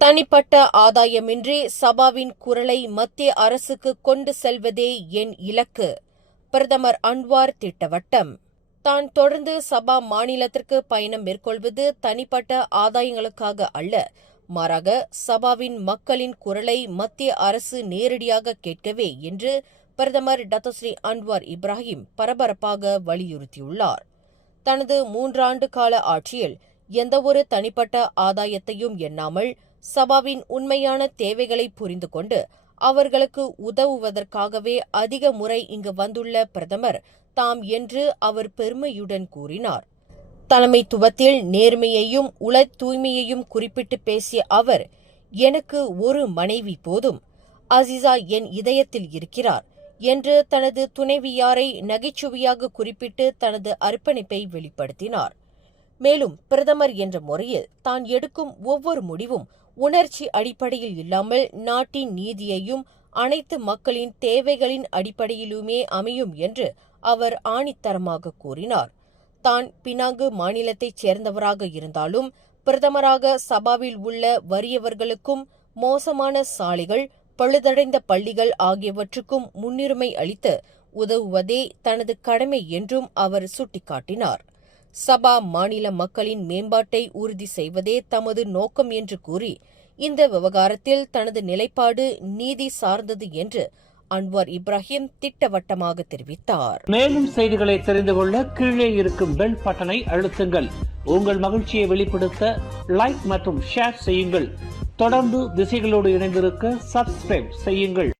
தனிப்பட்ட ஆதாயமின்றி சபாவின் குரலை மத்திய அரசுக்கு கொண்டு செல்வதே என் இலக்கு. பிரதமர் அன்வார் திட்டவட்டம். தான் தொடர்ந்து சபா மாநிலத்திற்கு பயணம் மேற்கொள்வது தனிப்பட்ட ஆதாயங்களுக்காக அல்ல, மாறாக சபாவின் மக்களின் குரலை மத்திய அரசு நேரடியாக கேட்கவே என்று பிரதமர் டத்தோஸ்ரீ அன்வார் இப்ராஹிம் பரபரப்பாக வலியுறுத்தியுள்ளார். தனது 3 ஆண்டு கால ஆட்சியில் எந்தவொரு தனிப்பட்ட ஆதாயத்தையும் எண்ணாமல் சபாவின் உண்மையான தேவைகளை புரிந்து கொண்டு அவர்களுக்கு உதவுவதற்காகவே அதிக முறை இங்கு வந்துள்ள பிரதமர் தாம் என்று அவர் பெருமையுடன் கூறினார். தலைமைத்துவத்தில் நேர்மையையும் உள தூய்மையையும் குறிப்பிட்டு பேசிய அவர், எனக்கு ஒரு மனைவி போதும், அசிசா என் இதயத்தில் இருக்கிறார் என்று தனது துணைவியாரை நகைச்சுவையாக குறிப்பிட்டு தனது அர்ப்பணிப்பை வெளிப்படுத்தினார். மேலும் பிரதமர் என்ற முறையில் தான் எடுக்கும் ஒவ்வொரு முடிவும் உணர்ச்சி அடிப்படையில் இல்லாமல் நாட்டின் நீதியையும் அனைத்து மக்களின் தேவைகளின் அடிப்படையிலுமே அமையும் என்று அவர் ஆணித்தரமாக கூறினார். தான் பினாங்கு மாநிலத்தைச் சேர்ந்தவராக இருந்தாலும் பிரதமராக சபாவில் உள்ள வறியவர்களுக்கும் மோசமான சாலைகள், பழுதடைந்த பள்ளிகள் ஆகியவற்றுக்கும் முன்னுரிமை அளித்து உதவுவதே தனது கடமை என்றும் அவர் சுட்டிக்காட்டினார். சபா மாநில மக்களின் மேம்பாட்டை உறுதி செய்வதே தமது நோக்கம் என்று கூறி, இந்த விவகாரத்தில் தனது நிலைப்பாடு நீதி சார்ந்தது என்று அன்வார் இப்ராஹிம் திட்டவட்டமாக தெரிவித்தார். மேலும் செய்திகளை தெரிந்து கொள்ள கீழே இருக்கும் பெல் பட்டனை அழுத்துங்கள். உங்கள் மகிழ்ச்சியை வெளிப்படுத்த லைக் மற்றும் ஷேர் செய்யுங்கள். தொடர்ந்து திசைகளோடு இணைந்திருக்க சப்ஸ்கிரைப் செய்யுங்கள்.